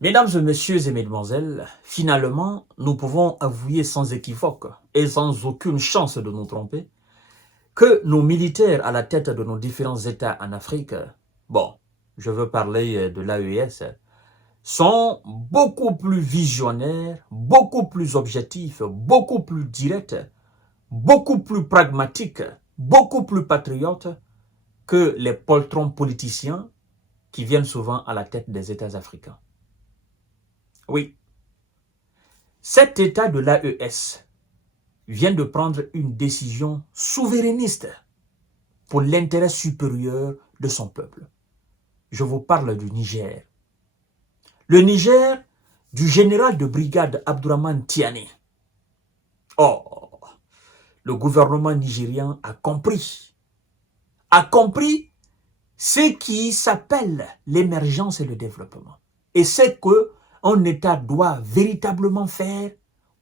Mesdames et messieurs et mesdemoiselles, finalement, nous pouvons avouer sans équivoque et sans aucune chance de nous tromper que nos militaires à la tête de nos différents États en Afrique, bon, je veux parler de l'AES, sont beaucoup plus visionnaires, beaucoup plus objectifs, beaucoup plus directs, beaucoup plus pragmatiques, beaucoup plus patriotes que les poltrons politiciens qui viennent souvent à la tête des États africains. Oui, cet État de l'AES vient de prendre une décision souverainiste pour l'intérêt supérieur de son peuple. Je vous parle du Niger. Le Niger du général de brigade Abdourahmane Tiani. Oh, le gouvernement nigérien a compris ce qui s'appelle l'émergence et le développement. Et c'est qu'un État doit véritablement faire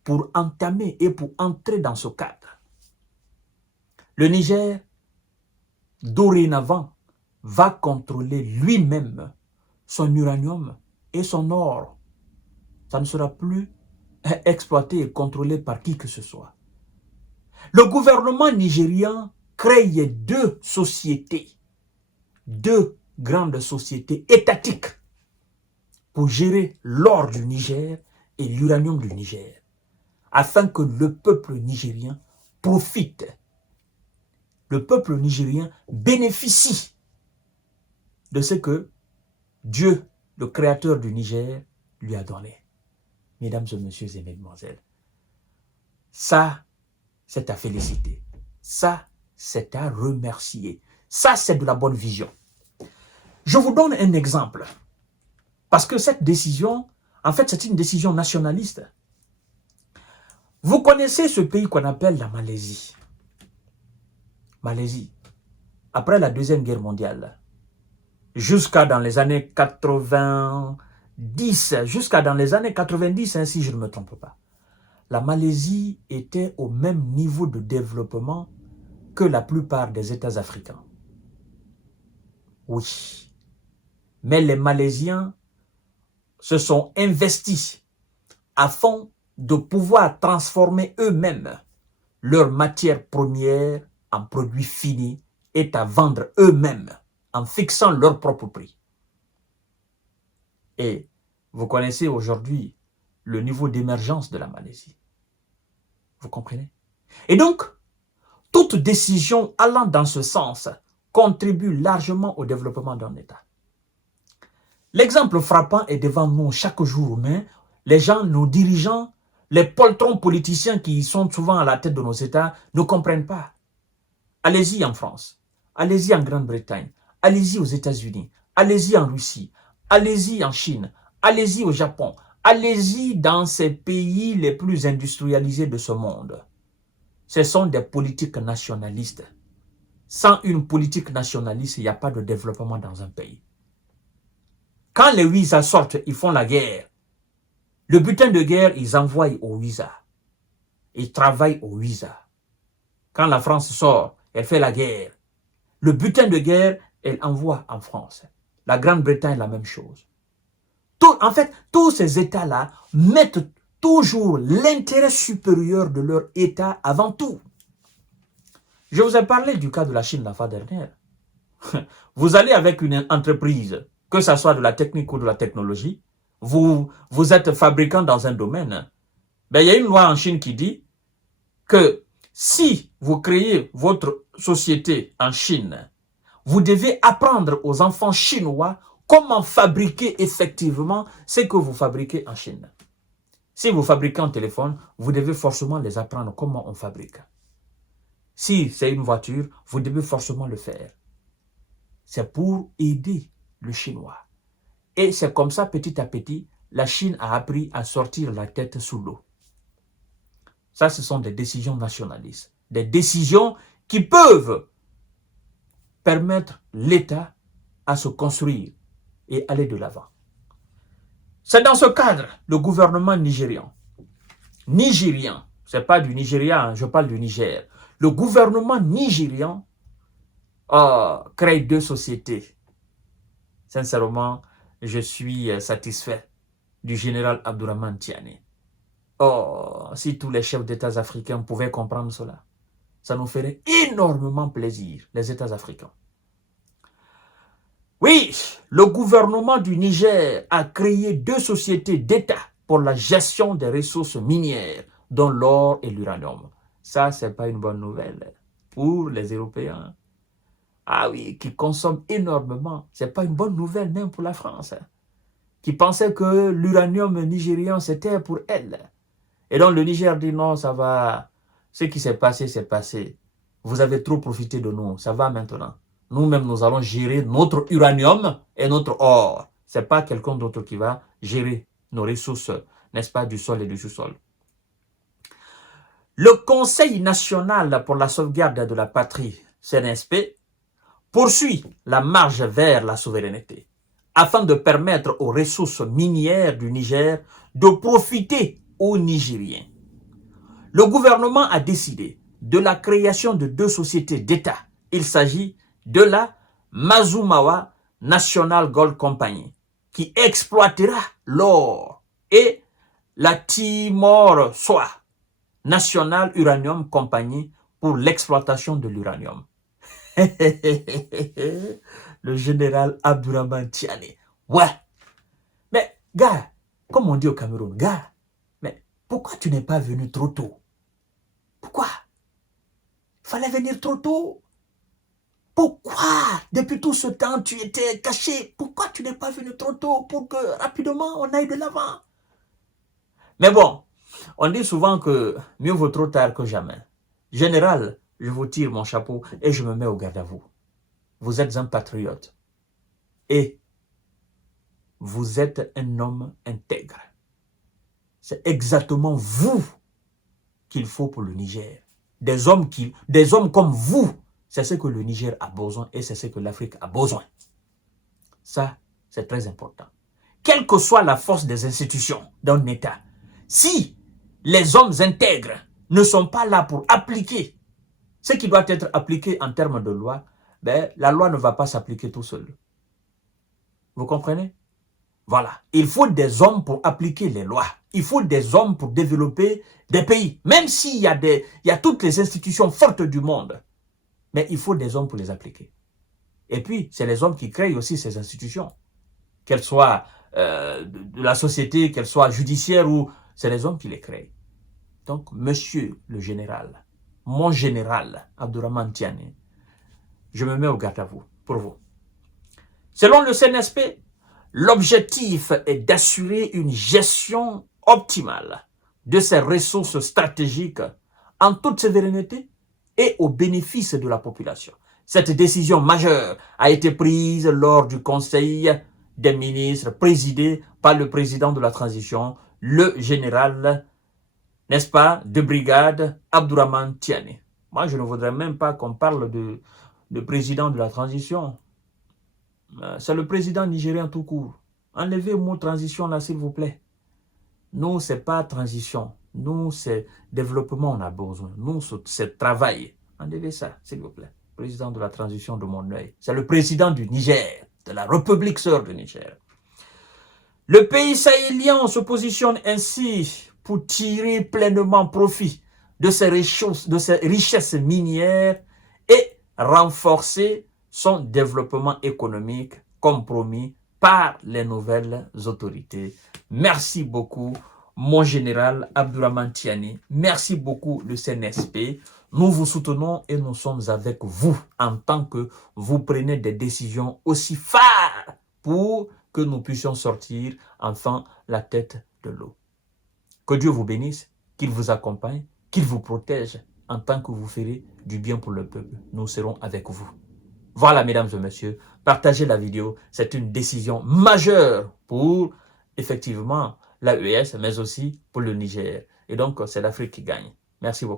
pour entamer et pour entrer dans ce cadre. Le Niger, dorénavant, va contrôler lui-même son uranium et son or. Ça ne sera plus exploité et contrôlé par qui que ce soit. Le gouvernement nigérien crée deux sociétés, deux grandes sociétés étatiques pour gérer l'or du Niger et l'uranium du Niger, afin que le peuple nigérien profite, le peuple nigérien bénéficie de ce que Dieu, le créateur du Niger, lui a donné. Mesdames et messieurs et mesdemoiselles, ça, c'est à féliciter. Ça, c'est à remercier. Ça, c'est de la bonne vision. Je vous donne un exemple. Parce que cette décision, en fait, c'est une décision nationaliste. Vous connaissez ce pays qu'on appelle la Malaisie. Malaisie. Après la Deuxième Guerre mondiale, jusqu'à dans les années 90, jusqu'à dans les années 90, hein, si je ne me trompe pas, la Malaisie était au même niveau de développement que la plupart des États africains. Oui. Mais les Malaisiens se sont investis afin de pouvoir transformer eux-mêmes leurs matières premières en produits finis et à vendre eux-mêmes en fixant leur propre prix. Et vous connaissez aujourd'hui le niveau d'émergence de la Malaisie. Vous comprenez? Et donc, toute décision allant dans ce sens contribue largement au développement d'un État. L'exemple frappant est devant nous chaque jour, mais les gens, nos dirigeants, les poltrons politiciens qui sont souvent à la tête de nos États ne comprennent pas. Allez-y en France, allez-y en Grande-Bretagne, allez-y aux États-Unis, allez-y en Russie, allez-y en Chine, allez-y au Japon, allez-y dans ces pays les plus industrialisés de ce monde. Ce sont des politiques nationalistes. Sans une politique nationaliste, il n'y a pas de développement dans un pays. Quand les Ouïsas sortent, ils font la guerre. Le butin de guerre, ils envoient aux Ouïsas. Ils travaillent aux Ouïsas. Quand la France sort, elle fait la guerre. Le butin de guerre, elle envoie en France. La Grande-Bretagne, la même chose. En fait, tous ces États-là mettent toujours l'intérêt supérieur de leur État avant tout. Je vous ai parlé du cas de la Chine la fois dernière. Vous allez avec une entreprise, que ce soit de la technique ou de la technologie, vous êtes fabricant dans un domaine, ben, il y a une loi en Chine qui dit que si vous créez votre société en Chine, vous devez apprendre aux enfants chinois comment fabriquer effectivement ce que vous fabriquez en Chine. Si vous fabriquez un téléphone, vous devez forcément les apprendre comment on fabrique. Si c'est une voiture, vous devez forcément le faire. C'est pour aider le Chinois. Et c'est comme ça, petit à petit, la Chine a appris à sortir la tête sous l'eau. Ça, ce sont des décisions nationalistes. Des décisions qui peuvent permettre l'État à se construire et aller de l'avant. C'est dans ce cadre, le gouvernement nigérian, c'est pas du Nigeria, je parle du Niger, le gouvernement nigérian crée deux sociétés. Sincèrement, je suis satisfait du général Abdourahmane Tiani. Oh, si tous les chefs d'État africains pouvaient comprendre cela, ça nous ferait énormément plaisir, les États africains. Oui, le gouvernement du Niger a créé 2 sociétés d'État pour la gestion des ressources minières, dont l'or et l'uranium. Ça, ce n'est pas une bonne nouvelle pour les Européens. Ah oui, qui consomment énormément. Ce n'est pas une bonne nouvelle même pour la France, qui pensait que l'uranium nigérian, c'était pour elle. Et donc le Niger dit non, ça va. Ce qui s'est passé, c'est passé. Vous avez trop profité de nous, ça va maintenant. Nous-mêmes, nous allons gérer notre uranium et notre or. Ce n'est pas quelqu'un d'autre qui va gérer nos ressources, n'est-ce pas, du sol et du sous-sol. Le Conseil national pour la sauvegarde de la patrie, CNSP, poursuit la marche vers la souveraineté afin de permettre aux ressources minières du Niger de profiter aux Nigériens. Le gouvernement a décidé de la création de 2 sociétés d'État. Il s'agit de la Mazumawa National Gold Company, qui exploitera l'or, et la Timor Soa National Uranium Company pour l'exploitation de l'uranium. Le général Abdourahmane Tiani. Ouais. Mais, gars, comme on dit au Cameroun, gars, mais pourquoi tu n'es pas venu trop tôt? Pourquoi? Il fallait venir trop tôt. Pourquoi? Depuis tout ce temps, tu étais caché. Pourquoi tu n'es pas venu trop tôt pour que rapidement on aille de l'avant? Mais bon, on dit souvent que mieux vaut trop tard que jamais. Général, je vous tire mon chapeau et je me mets au garde à vous. Vous êtes un patriote et vous êtes un homme intègre. C'est exactement vous qu'il faut pour le Niger. Des hommes comme vous, c'est ce que le Niger a besoin et c'est ce que l'Afrique a besoin. Ça, c'est très important. Quelle que soit la force des institutions d'un État, si les hommes intègres ne sont pas là pour appliquer ce qui doit être appliqué en termes de loi, ben, la loi ne va pas s'appliquer tout seul. Vous comprenez? Voilà. Il faut des hommes pour appliquer les lois. Il faut des hommes pour développer des pays. Même s'il y a toutes les institutions fortes du monde, mais il faut des hommes pour les appliquer. Et puis, c'est les hommes qui créent aussi ces institutions. Qu'elles soient de la société, qu'elles soient judiciaires, ou c'est les hommes qui les créent. Donc, monsieur le général, mon général, Abdourahmane Tiani, je me mets au garde à vous, pour vous. Selon le CNSP, l'objectif est d'assurer une gestion optimale de ces ressources stratégiques en toute souveraineté et au bénéfice de la population. Cette décision majeure a été prise lors du Conseil des ministres présidé par le président de la transition, le général, n'est-ce pas, de brigade Abdourahmane Tiani. Moi, je ne voudrais même pas qu'on parle de président de la transition. C'est le président nigérien tout court. Enlevez le mot transition là, s'il vous plaît. Nous, ce n'est pas transition. Nous, c'est développement, on a besoin. Nous, c'est travail. Enlevez ça, s'il vous plaît. Président de la transition de mon œil. C'est le président du Niger, de la République sœur du Niger. Le pays sahélien se positionne ainsi pour tirer pleinement profit de ces richesses minières et renforcer son développement économique comme promis par les nouvelles autorités. Merci beaucoup, mon général Abdourahmane Tiani. Merci beaucoup, le CNSP. Nous vous soutenons et nous sommes avec vous en tant que vous prenez des décisions aussi phares pour que nous puissions sortir enfin la tête de l'eau. Que Dieu vous bénisse, qu'il vous accompagne, qu'il vous protège en tant que vous ferez du bien pour le peuple. Nous serons avec vous. Voilà, mesdames et messieurs, partagez la vidéo. C'est une décision majeure pour, effectivement, l'AES, mais aussi pour le Niger. Et donc, c'est l'Afrique qui gagne. Merci beaucoup.